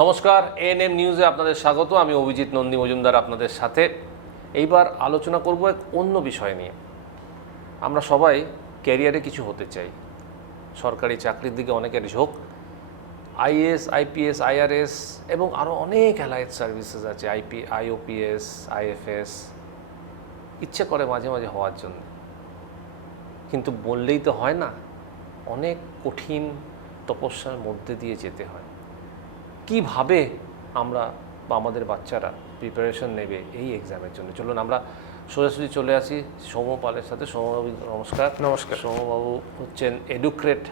নমস্কার, এএনএম নিউজে আপনাদের স্বাগত। আমি অভিজিৎ নন্দী মজুমদার আপনাদের সাথে। এইবার আলোচনা করব এক অন্য বিষয় নিয়ে। আমরা সবাই ক্যারিয়ারে কিছু হতে চাই, সরকারি চাকরির দিকে অনেকের ঝোঁক। আইএএস, আইপিএস, আইআরএস এবং আরও অনেক অ্যালাইড সার্ভিসেস আছে, আইওপিএস, আইএফএস। ইচ্ছে করে মাঝে মাঝে হওয়ার জন্য, কিন্তু বললেই তো হয় না, অনেক কঠিন তপস্যার মধ্যে দিয়ে যেতে হয়। কিভাবে আমরা বা আমাদের বাচ্চারা প্রিপারেশন নেবে এই এক্সামের জন্য? চলুন আমরা সোজাসুজি চলে আসি সৌম্য পালের সাথে। সৌম্যবাবু নমস্কার। নমস্কার। সৌম্যবাবু হচ্ছেন Educrat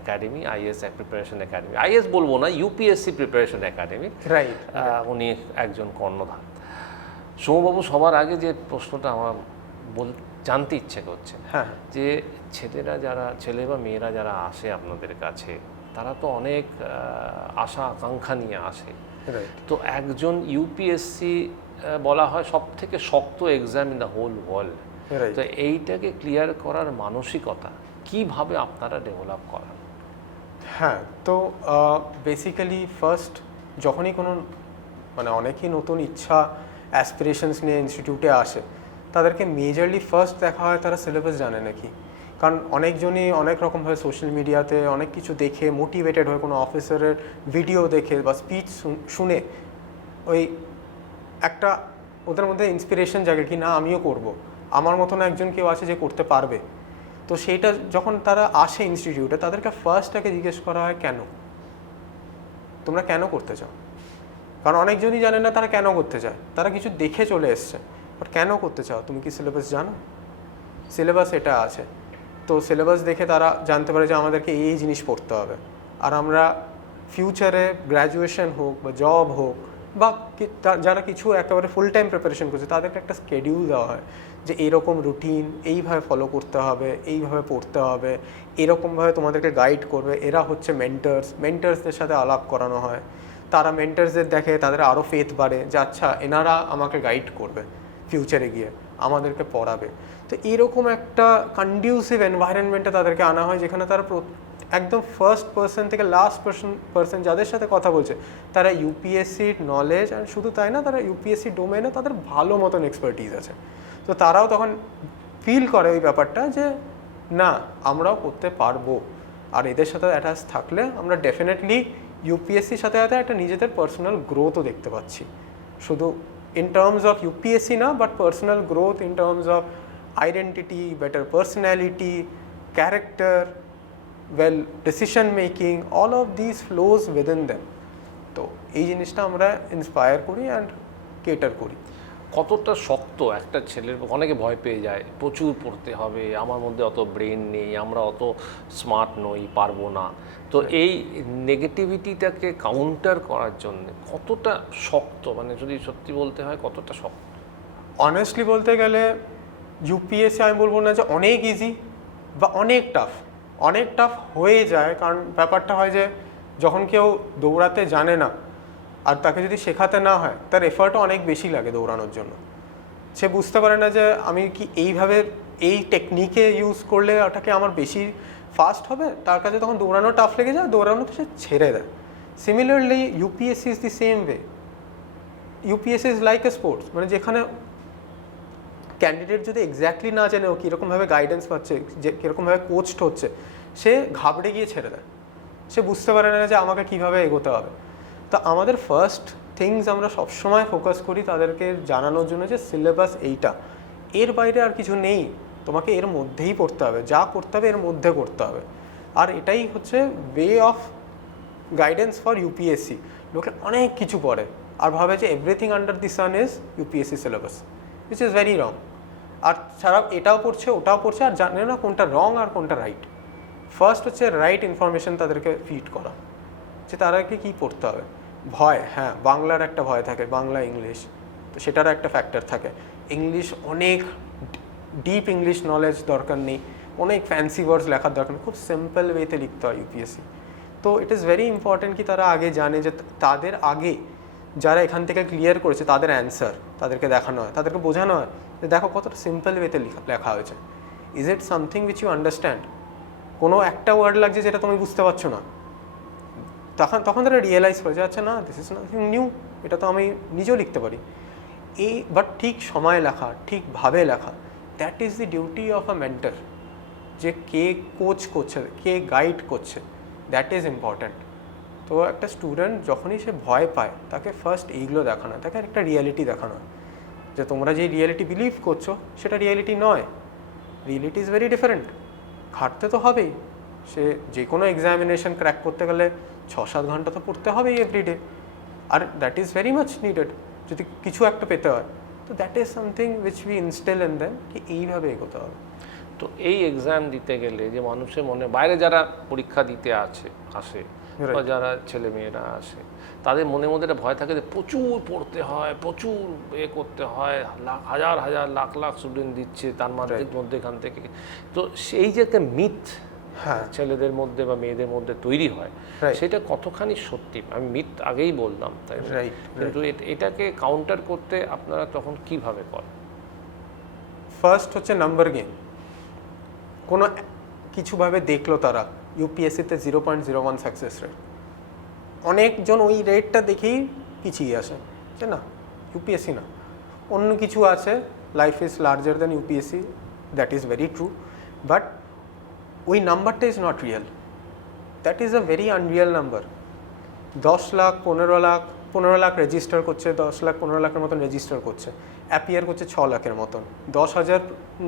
academy, IAS preparation academy, IAS বলবো না, ইউপিএসসি প্রিপারেশন একাডেমি, রাইট। উনি একজন কর্ণধার। সৌম্যবাবু, সবার আগে যে প্রশ্নটা আমার জানতে ইচ্ছে করছে, হ্যাঁ, যে ছেলে বা মেয়েরা যারা আসে আপনাদের কাছে, তারা তো অনেক আশা আকাঙ্ক্ষা নিয়ে আসে। রাইট। তো একজন ইউপিএসসি বলা হয় সব থেকে শক্ত exam in the whole world. Right. তো এইটাকে ক্লিয়ার করার মানসিকতা কিভাবে আপনারা ডেভেলপ করান? হ্যাঁ, তো বেসিক্যালি ফার্স্ট যখনই কোনো অনেকই নতুন ইচ্ছা অ্যাসপিরেশনস নিয়ে ইনস্টিটিউটে আসে, তাদেরকে মেজরলি ফার্স্ট দেখা হয় তারা সিলেবাস জানে নাকি। কারণ অনেকজনই অনেক রকমভাবে সোশ্যাল মিডিয়াতে অনেক কিছু দেখে মোটিভেটেড হয়ে, কোনো অফিসারের ভিডিও দেখে বা স্পিচ শুনে ওই একটা ওদের মধ্যে ইন্সপিরেশন জাগে কি না আমিও করব, আমার মতন একজন কেউ আছে যে করতে পারবে। তো সেইটা যখন তারা আসে ইনস্টিটিউটে, তাদেরকে ফার্স্টটাকে জিজ্ঞেস করা হয় কেন, তোমরা কেন করতে চাও। কারণ অনেকজনই জানে না তারা কেন করতে চায়, তারা কিছু দেখে চলে এসছে, বাট কেন করতে চাও, তুমি কি সিলেবাস জানো? সিলেবাস এটা আছে, তো সিলেবাস দেখে তারা জানতে পারে যে আমাদেরকে এই জিনিস পড়তে হবে। আর আমরা ফিউচারে গ্র্যাজুয়েশন হোক বা জব হোক বা যারা কিছু একেবারে ফুল টাইম প্রিপারেশন করছে, তাদেরকে একটা স্কেডিউল দেওয়া হয় যে এরকম রুটিন এইভাবে ফলো করতে হবে, এইভাবে পড়তে হবে, এরকমভাবে তোমাদেরকে গাইড করবে। এরা হচ্ছে মেন্টার্সদের সাথে আলাপ করানো হয়। তারা মেন্টার্সদের দেখে, তাদের আরও ফেথ বাড়ে যে আচ্ছা এনারা আমাকে গাইড করবে, ফিউচারে গিয়ে আমাদেরকে পড়াবে। তো এরকম একটা কন্ডিউসিভ এনভায়রনমেন্টে তাদেরকে আনা হয়, যেখানে তারা একদম ফার্স্ট পার্সন থেকে লাস্ট পার্সন যাদের সাথে কথা বলছে, তারা ইউপিএসসির নলেজ, আর শুধু তাই না, তারা ইউপিএসসি ডোমেনে তাদের ভালো মতন এক্সপার্টিজ আছে। তো তারাও তখন ফিল করে ওই ব্যাপারটা যে না, আমরাও করতে পারবো। আর এদের সাথে অ্যাটাচ থাকলে আমরা ডেফিনেটলি ইউপিএসসির সাথে সাথে একটা নিজেদের পার্সোনাল গ্রোথও দেখতে পাচ্ছি। শুধু in terms of UPSC না, but personal growth in terms of identity, better personality, character, well decision making, all of these flows within them. তো এই জিনিসটা আমরা ইন্সপায়ার করি অ্যান্ড কেটার করি। কতটা শক্ত একটা ছেলের? অনেকে ভয় পেয়ে যায়, প্রচুর পড়তে হবে, আমার মধ্যে অত ব্রেন নেই, আমরা অত স্মার্ট নই, পারবো না। তো এই নেগেটিভিটিটাকে কাউন্টার করার জন্য কতটা শক্ত, যদি সত্যি বলতে হয় কতটা শক্ত? অনেস্টলি বলতে গেলে ইউপিএসসি আমি বলবো না যে অনেক ইজি বা অনেক টাফ হয়ে যায়। কারণ ব্যাপারটা হয় যে যখন কেউ দৌড়াতে জানে না আর তাকে যদি শেখাতে না হয়, তার এফার্টও অনেক বেশি লাগে দৌড়ানোর জন্য। সে বুঝতে পারে না যে আমি কি এইভাবে এই টেকনিকে ইউজ করলে ওটাকে আমার বেশি ফাস্ট হবে, তার কাছে তখন দৌড়ানো টাফ লেগে যায়, দৌড়ানোতে সে ছেড়ে দেয়। Similarly UPSC is the same way. UPSC is like a sports, যেখানে ক্যান্ডিডেট যদি এক্স্যাক্টলি না জানে ও কীরকমভাবে গাইডেন্স পাচ্ছে, যে কীরকমভাবে কোচড হচ্ছে, সে ঘাবড়ে গিয়ে ছেড়ে দেয়। সে বুঝতে পারে না যে আমাকে কীভাবে এগোতে হবে। তো আমাদের ফার্স্ট থিংস আমরা সবসময় ফোকাস করি তাদেরকে জানানোর জন্য যে সিলেবাস এইটা, এর বাইরে আর কিছু নেই, তোমাকে এর মধ্যেই পড়তে হবে, যা করতে হবে এর মধ্যে করতে হবে। আর এটাই হচ্ছে way of guidance for UPSC. লোকে অনেক কিছু পড়ে আর ভাবে যে everything under the sun is UPSC syllabus, which is very wrong. আর ছাড়া এটাও পড়ছে ওটাও পড়ছে আর জানে না কোনটা রং আর কোনটা রাইট। ফার্স্ট হচ্ছে রাইট ইনফরমেশন তাদেরকে ফিড করা, যে তাদেরকে কী পড়তে হবে। ভয়, হ্যাঁ, বাংলার একটা ভয় থাকে, বাংলা ইংলিশ, তো সেটারও একটা ফ্যাক্টর থাকে। ইংলিশ অনেক ডিপ ইংলিশ নলেজ দরকার নেই, অনেক ফ্যান্সি ওয়ার্ডস লেখার দরকার নেই, খুব সিম্পল ওয়েতে লিখতে হয় ইউপিএসসি। তো ইট ইজ ভেরি ইম্পর্টেন্ট কি তারা আগে জানে যে তাদের আগে যারা এখান থেকে ক্লিয়ার করেছে তাদের অ্যান্সার তাদেরকে দেখানো হয়, তাদেরকে বোঝানো হয় যে দেখো কতটা সিম্পল ওয়েতে লেখা হয়েছে। Is it something which you understand? কোনো একটা ওয়ার্ড লাগছে যেটা তুমি বুঝতে পারছো না, তখন তারা রিয়েলাইজ করে যে আচ্ছা না, দিস ইজ নাথিং নিউ, এটা তো আমি নিজেও লিখতে পারি। বাট ঠিক সময় লেখা, ঠিকভাবে লেখা, that is the duty of a mentor. যে কে কোচ করছে, কে গাইড করছে, দ্যাট ইজ ইম্পর্ট্যান্ট। তো একটা স্টুডেন্ট যখনই সে ভয় পায়, তাকে ফার্স্ট এইগুলো দেখানো, তাকে একটা রিয়ালিটি দেখানো, যে তোমরা যে রিয়ালিটি বিলিভ করছো সেটা রিয়ালিটি নয়, রিয়েলিটি ইজ ভেরি ডিফারেন্ট। খাটতে তো হবেই, সে যে কোনো এক্সামিনেশন ক্র্যাক করতে গেলে 6-7 ঘন্টা তো পড়তে হবেই এভরিডে, আর that is very much needed যদি কিছু একটা পেতে হয়। তো that is something which we instill in them, কি এইভাবে এগোতে হবে। তো এই এক্সাম দিতে গেলে যে মানুষের মনে, বাইরে যারা পরীক্ষা দিতে আসে বা যারা ছেলে মেয়েরা আসে, তাদের মনের মধ্যে একটা ভয় থাকে যে প্রচুর পড়তে হয়, প্রচুর করতে হয়, হাজার হাজার লাখ লাখ স্টুডেন্ট দিচ্ছে, তার মধ্যে এখান থেকে। তো সেই যে একটা মিথ ছেলেদের মধ্যে বা মেয়েদের মধ্যে তৈরি হয়, সেটা কতখানি সত্যি? আমি মিথ আগেই বললাম, তাই কিন্তু এটাকে কাউন্টার করতে আপনারা তখন কিভাবে করেন? ফার্স্ট হচ্ছে নাম্বার গেম। কোনো কিছুভাবে দেখলো তারা ইউপিএসসিতে 0.01 সাকসেস রেট, অনেকজন ওই রেটটা দেখেই পিছিয়ে আসে যে না ইউপিএসসি না, অন্য কিছু আছে, life is larger than UPSC, that is very true. But ওই নাম্বারটা is not real, that is a very Unreal number. 10 lakh 15 lakh register করছে, 10 লাখ 15 লাখের মতন রেজিস্টার করছে, অ্যাপিয়ার করছে 6 লাখের মতন, 10,000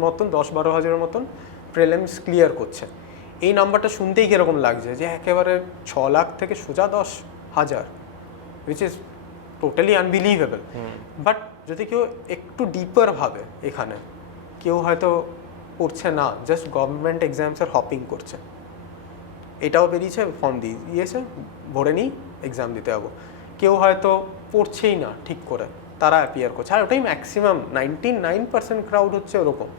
মতন, 10-12 হাজারের মতন প্রিলিমস ক্লিয়ার করছে। এই নাম্বারটা শুনতেই কীরকম লাগছে যে একেবারে 6 লাখ থেকে সোজা 10,000, which is totally unbelievable. But যদি কেউ একটু ডিপার ভাবে, এখানে কেউ হয়তো পড়ছে না, জাস্ট গভর্নমেন্ট এক্সামসের হপিং করছে, এটাও বেরিয়েছে, ফর্ম দিয়েছে, ভরে নিই এক্সাম দিতে যাবো। কেউ হয়তো পড়ছেই না ঠিক করে, তারা অ্যাপিয়ার করছে, আর ওটাই ম্যাক্সিমাম 99% ক্রাউড হচ্ছে ওরকম।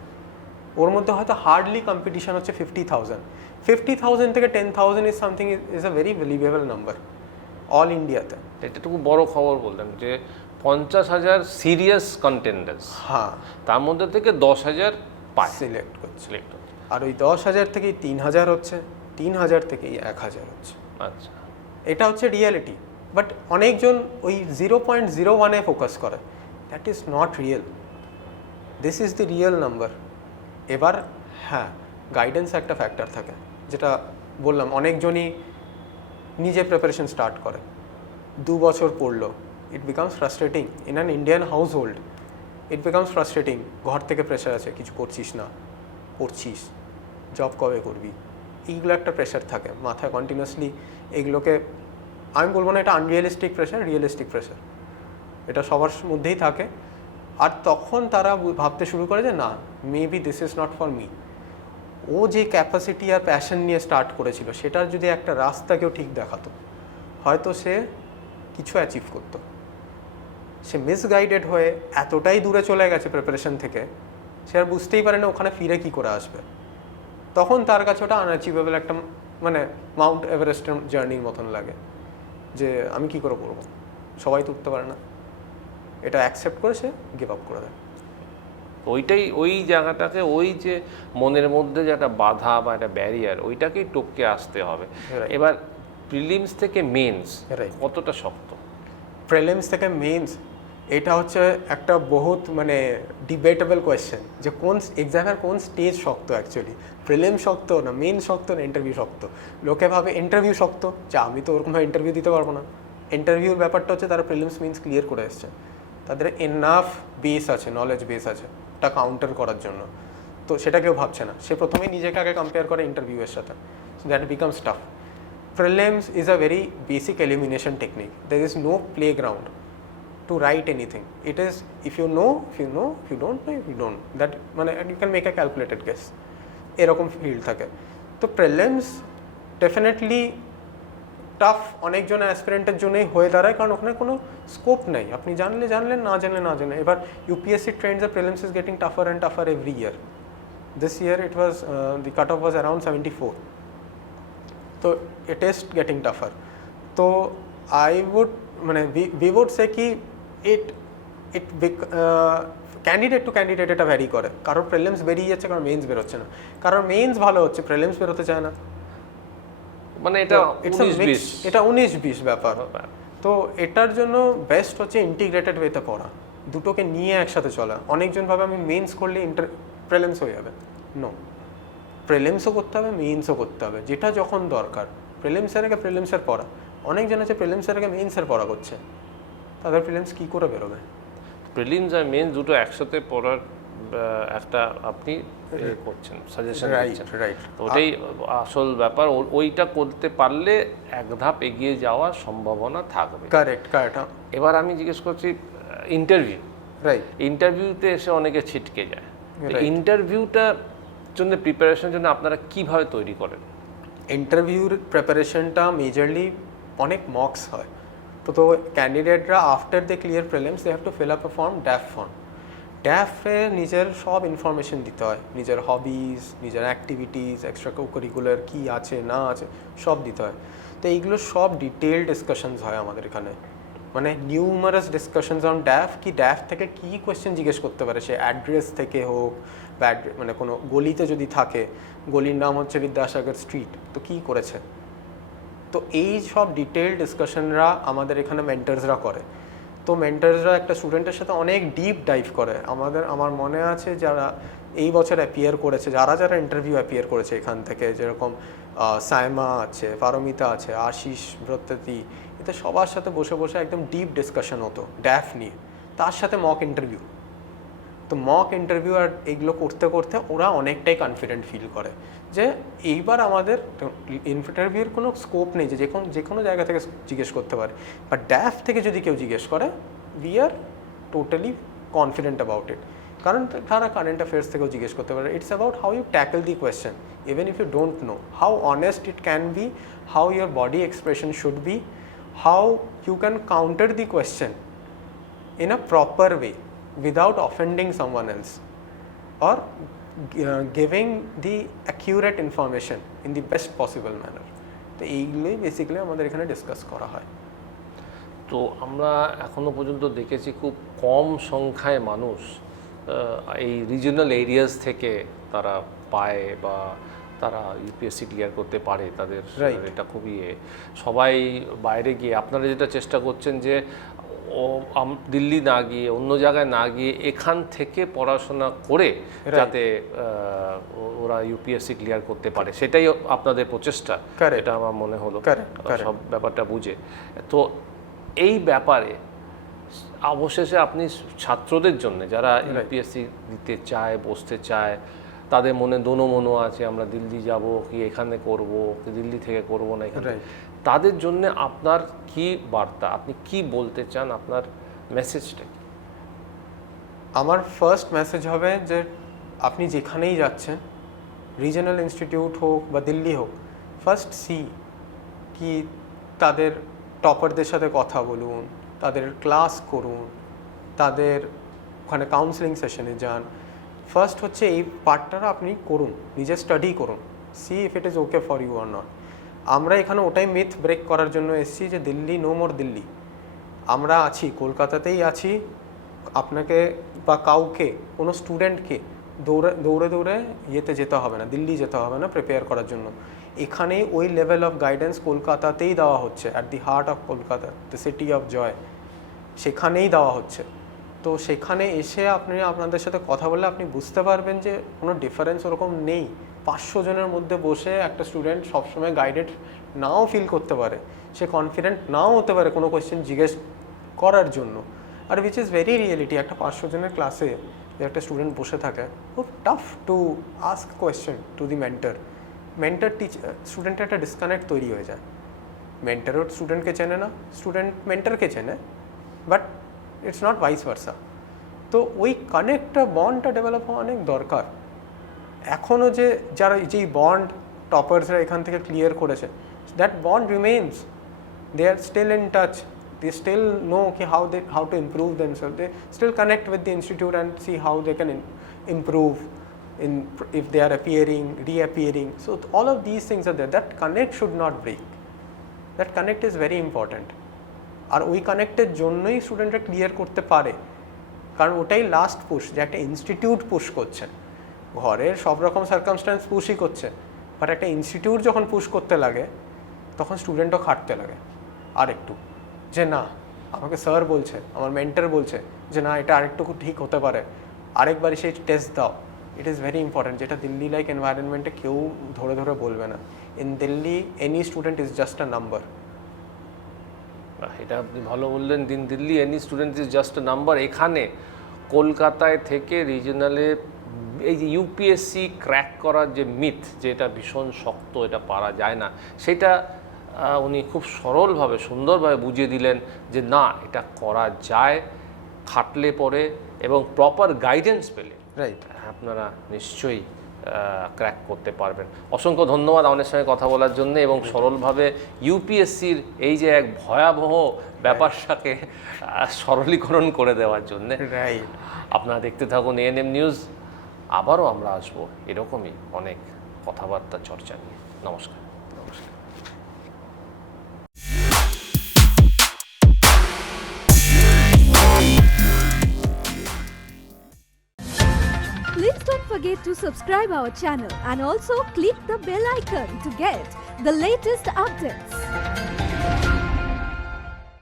ওর মধ্যে হয়তো হার্ডলি কম্পিটিশন হচ্ছে 50,000 থেকে 10,000 is something, is a very believable number all ইন্ডিয়াতে। এটাটুকু বড় খবর বললেন যে 50,000 সিরিয়াস কন্টেন্ডার্স, হ্যাঁ, তার মধ্যে থেকে 10,000 সিলেক্ট করছে, আর ওই 10,000 থেকেই 3,000 হচ্ছে, 3,000 থেকেই 1,000 হচ্ছে। আচ্ছা, এটা হচ্ছে রিয়েলিটি। বাট অনেকজন ওই 0.01-এ ফোকাস করে, that is not real, this is the real number. এবার হ্যাঁ, গাইডেন্স একটা ফ্যাক্টর থাকে, যেটা বললাম, অনেকজনই নিজে প্রিপারেশন স্টার্ট করে, 2 বছর পড়লো, it becomes frustrating in an Indian house hold, it becomes frustrating. ঘর থেকে প্রেশার আছে, কিছু করছিস না, পড়ছিস, জব কবে করবি, এইগুলো একটা প্রেশার থাকে মাথায় কন্টিনিউয়াসলি। এগুলোকে আমি বলবো না এটা আনরিয়েলিস্টিক প্রেশার, রিয়েলিস্টিক প্রেশার, এটা সবার মধ্যেই থাকে। আর তখন তারা ভাবতে শুরু করে যে না, maybe this is not for me. ও যে ক্যাপাসিটি আর প্যাশন নিয়ে স্টার্ট করেছিল, সেটার যদি একটা রাস্তা কেউ ঠিক দেখাতো, হয়তো সে কিছু অ্যাচিভ করতো। সে মিসগাইডেড হয়ে এতটাই দূরে চলে গেছে প্রিপারেশন থেকে, সে আর বুঝতেই পারে না ওখানে ফিরে কি করে আসবে। তখন তার কাছে ওটা আনঅ্যাচিভেবল একটা, মানে মাউন্ট এভারেস্টের জার্নির মতন লাগে, যে আমি কি করে করবো, সবাই তো উঠতে পারে না। এটা অ্যাকসেপ্ট করে সে গিভ আপ করে দেয়। ওইটাই, ওই জায়গাটাকে, ওই যে মনের মধ্যে যে একটা বাধা বা একটা ব্যারিয়ার, ওইটাকেই টপকে আসতে হবে। এবার প্রিলিমস থেকে মেন্স কতটা শক্ত? প্রিলিমস থেকে মেন্স, এটা হচ্ছে একটা বহুত মানে ডিবেটেবল কোয়েশ্চেন, যে কোন এক্সামের কোন স্টেজ শক্ত অ্যাকচুয়ালি, প্রিলিম শক্ত না মেন শক্ত না ইন্টারভিউ শক্ত। লোকে ভাবে ইন্টারভিউ শক্ত, যে আমি তো ওরকমভাবে ইন্টারভিউ দিতে পারবো না। ইন্টারভিউর ব্যাপারটা হচ্ছে তারা প্রিলিমস মেন্স ক্লিয়ার করে এসছে, তাদের এনাফ বেস আছে, নলেজ বেস আছে ওটা কাউন্টার করার জন্য। তো সেটা কেউ ভাবছে না, সে প্রথমেই নিজেকে আগে কম্পেয়ার করে ইন্টারভিউয়ের সাথে, so that becomes tough. Prelims is a very basic elimination technique. There is no playground to write anything. It is if you know, if you know, if you don't know, if you don't. That মানে you can make a calculated guess. এরকম field থাকে। তো prelims definitely tough অনেকজন অ্যাসপিরেন্টের জন্যই হয়ে দাঁড়ায়, কারণ ওখানে কোনো স্কোপ নেই, আপনি জানলে জানলেন, না জানলে না জানলেন। এবার UPSC Trends the prelims is getting টাফার and টাফার every year. This year it was the cut of was around 74. তো it is getting tougher. তো I would মানে we would say কি it ক্যান্ডিডেট টু ক্যান্ডিডেট এটা vary করে, কারোর prelims বেরিয়ে যাচ্ছে, কারোর মেন্স বেরোচ্ছে না, কারোর মেন্স ভালো হচ্ছে, প্রিলিমস বেরোতে চায় না। মানে এটা ইটস 19-20 এটা 19-20 ব্যাপার। তো এটার জন্য বেস্ট হচ্ছে ইন্টিগ্রেটেড ওয়েতে পড়া, দুটোকে নিয়ে একসাথে চলা। অনেকজন ভাবে আমি মেন্স করলে প্রিলিমস হয়ে যাবে, নো, প্রিলিমসও করতে হবে, মেইনসও করতে হবে, যেটা যখন দরকার। প্রিলিমসের আগে প্রিলিমসের পড়া, অনেকজন আছে প্রিলিমসের আগে মেইনসের পড়া করছে, তাদের প্রিলিমস কী করে বেরোবে? প্রিলিমস আর মেইন দুটো একসাথে পড়ার একটা আপনি করছেন, সাজেশন দিচ্ছেন। রাইট, তো ওটাই আসল ব্যাপার, ওইটা করতে পারলে এক ধাপ এগিয়ে যাওয়ার সম্ভাবনা থাকবে। কারেক্ট। এবার আমি জিজ্ঞেস করছি ইন্টারভিউ, রাইট, ইন্টারভিউতে এসে অনেকে ছিটকে যায়, ইন্টারভিউটার জন্য প্রিপারেশনের জন্য আপনারা কিভাবে তৈরি করেন? ইন্টারভিউর প্রিপারেশনটা মেজরলি অনেক মক্স হয়। তো ক্যান্ডিডেটরা after they clear prelims they have to fill up a form, DAF form. ড্যাফে নিজের সব ইনফরমেশন দিতে হয়, নিজের হবিজ, নিজের অ্যাক্টিভিটিস, এক্সট্রা কারিকুলার কী আছে না আছে সব দিতে হয়। তো এইগুলো সব ডিটেল ডিসকাশনস হয় আমাদের এখানে, মানে নিউমারাস ডিসকাশনস অন ড্যাফ, কি ড্যাফ থেকে কী কোয়েশ্চেন জিজ্ঞেস করতে পারে, সে অ্যাড্রেস থেকে হোক বা মানে কোনো গলিতে যদি থাকে, গলির নাম হচ্ছে বিদ্যাসাগর স্ট্রিট, তো কী করেছে। তো এই সব ডিটেল ডিসকাশনরা আমাদের এখানে মেন্টার্সরা করে। তো মেন্টার্সরা একটা স্টুডেন্টের সাথে অনেক ডিপ ডাইভ করে। আমার মনে আছে যারা এই বছর অ্যাপিয়ার করেছে, যারা ইন্টারভিউ অ্যাপিয়ার করেছে এখান থেকে, যেরকম সাইমা আছে, পারমিতা আছে, আশিস ব্রত্যতি, এতে সবার সাথে বসে বসে একদম ডিপ ডিসকাশন হতো ড্যাফ নিয়ে, তার সাথে মক ইন্টারভিউ। তো মক ইন্টারভিউ আর এগুলো করতে করতে ওরা অনেকটাই কনফিডেন্ট ফিল করে যে এইবার আমাদের ইন্টারভিউর কোনো স্কোপ নেই, যে কোনো জায়গা থেকে জিজ্ঞেস করতে পারে, বাট ড্যাফ থেকে যদি কেউ জিজ্ঞেস করে we are totally confident about it. কারণ তারা কারেন্ট অ্যাফেয়ার্স থেকেও জিজ্ঞেস করতে পারে। It's about how you tackle the question, even if you don't know, how honest it can be, how your body expression should be, how you can counter the question in a proper way without offending someone else or giving the accurate information in the best possible manner. তো এইগুলোই basically আমাদের এখানে discuss করা হয়। তো আমরা এখনো পর্যন্ত দেখেছি খুব কম সংখ্যায় মানুষ এই রিজিওনাল এরিয়াস থেকে তারা পায় বা তারা ইউপিএসসি ক্লিয়ার করতে পারে, তাদের এটা খুবই সবাই বাইরে গিয়ে, আপনারা যেটা চেষ্টা করছেন যে দিল্লি না গিয়ে অন্য জায়গায় না গিয়ে এখান থেকে পড়াশোনা করে যাতে ওরা ইউপিএসসি ক্লিয়ার করতে পারে, সেটাই আপনাদের প্রচেষ্টা, এটা আমার মনে হলো সব ব্যাপারটা বুঝে। তো এই ব্যাপারে অবশেষে আপনি ছাত্রদের জন্য যারা ইউপিএসসি দিতে চায়, বসতে চায়, তাদের মনে দোনো আছে আমরা দিল্লি যাব কি এখানে করব কি দিল্লি থেকে করব না এখানে, তাদের জন্য আপনার কি বার্তা, আপনি কি বলতে চান, আপনার মেসেজটা কি? আমার ফার্স্ট মেসেজ হবে যে আপনি যেখানেই যাচ্ছেন, রিজনাল ইনস্টিটিউট হোক বা দিল্লি হোক, ফার্স্ট কি তাদের টপারদের সাথে কথা বলুন, তাদের ক্লাস করুন, তাদের ওখানে কাউন্সেলিং সেশনে যান। ফার্স্ট হচ্ছে এই পার্টটা আপনি করুন, নিজে স্টাডি করুন, see if it is okay for you or not. আমরা এখানে ওটাই মিথ ব্রেক করার জন্য এসেছি যে দিল্লি, নো মোর দিল্লি। আমরা আছি, কলকাতাতেই আছি। আপনাকে বা কাউকে, কোনো স্টুডেন্টকে দৌড়ে ইয়েতে যেতে হবে না, দিল্লি যেতে হবে না প্রিপেয়ার করার জন্য। এখানেই ওই লেভেল অফ গাইডেন্স কলকাতাতেই দেওয়া হচ্ছে, at the heart of Kolkata, the city of joy, সেখানেই দেওয়া হচ্ছে। তো সেখানে এসে আপনাদের সাথে কথা বললে আপনি বুঝতে পারবেন যে কোনো ডিফারেন্স ওরকম নেই। 500 জনের মধ্যে বসে একটা স্টুডেন্ট সবসময় গাইডেড নাও ফিল করতে পারে, সে কনফিডেন্ট নাও হতে পারে কোনো কোয়েশ্চেন জিজ্ঞেস করার জন্য। আর উইচ ইজ ভেরি রিয়েলিটি, একটা 500 জনের ক্লাসে যে একটা স্টুডেন্ট বসে থাকে, খুব tough to ask question to the mentor. স্টুডেন্টের একটা ডিসকানেক্ট তৈরি হয়ে যায়, মেন্টারও স্টুডেন্টকে চেনে না, স্টুডেন্ট মেন্টারকে চেনে, but it's not vice versa. তো ওই কানেক্টটা, বন্ডটা ডেভেলপ হওয়া অনেক দরকার। এখনও যেই বন্ড টপার্সরা এখান থেকে ক্লিয়ার করেছে, that bond remains, they are still in touch, they still know how to improve themselves, they still connect with the institute and see how they can improve if they are reappearing. So all of these things are there. That connect should not break, that connect is very important. আর ওই কানেক্টের জন্যই স্টুডেন্টরা clear করতে পারে, কারণ ওটাই last push, যে একটা institute push করছে। ঘরের সব রকম সার্কামস্ট্যান্স পুশই করছে, বাট একটা ইনস্টিটিউট যখন পুশ করতে লাগে, তখন স্টুডেন্টও খাটতে লাগে আর একটু, যে না আমাকে স্যার বলছে, আমার মেন্টর বলছে যে না এটা আরেকটু ঠিক হতে পারে, আরেকবারই সেই টেস্ট দাও। ইট ইজ ভেরি ইম্পর্টেন্ট, যেটা দিল্লি লাইক এনভায়রনমেন্টে কেউ ধরে ধরে বলবে না। In Delhi any student is just a number. এটা আপনি ভালো বললেন, Delhi any student is just a number. এখানে কলকাতায় থেকে রিজনালে এই যে ইউপিএসসি ক্র্যাক করার যে মিথ, যে এটা ভীষণ শক্ত, এটা পারা যায় না, সেটা উনি খুব সরলভাবে সুন্দরভাবে বুঝিয়ে দিলেন যে না, এটা করা যায় খাটলে পরে এবং প্রপার গাইডেন্স পেলে রাইট। আপনারা নিশ্চয়ই ক্র্যাক করতে পারবেন। অসংখ্য ধন্যবাদ আমাদের সঙ্গে কথা বলার জন্য এবং সরলভাবে ইউপিএসসির এই যে এক ভয়াবহ ব্যাপারটাকে সরলীকরণ করে দেওয়ার জন্য। রাইট। আপনারা দেখতে থাকুন এএনএম নিউজ। আবারও আমরা আসবো এরকমই অনেক কথাবার্তা চর্চা নিয়ে। নমস্কার। নমস্কার। Please don't forget to subscribe our channel and also click the bell icon to get the latest updates.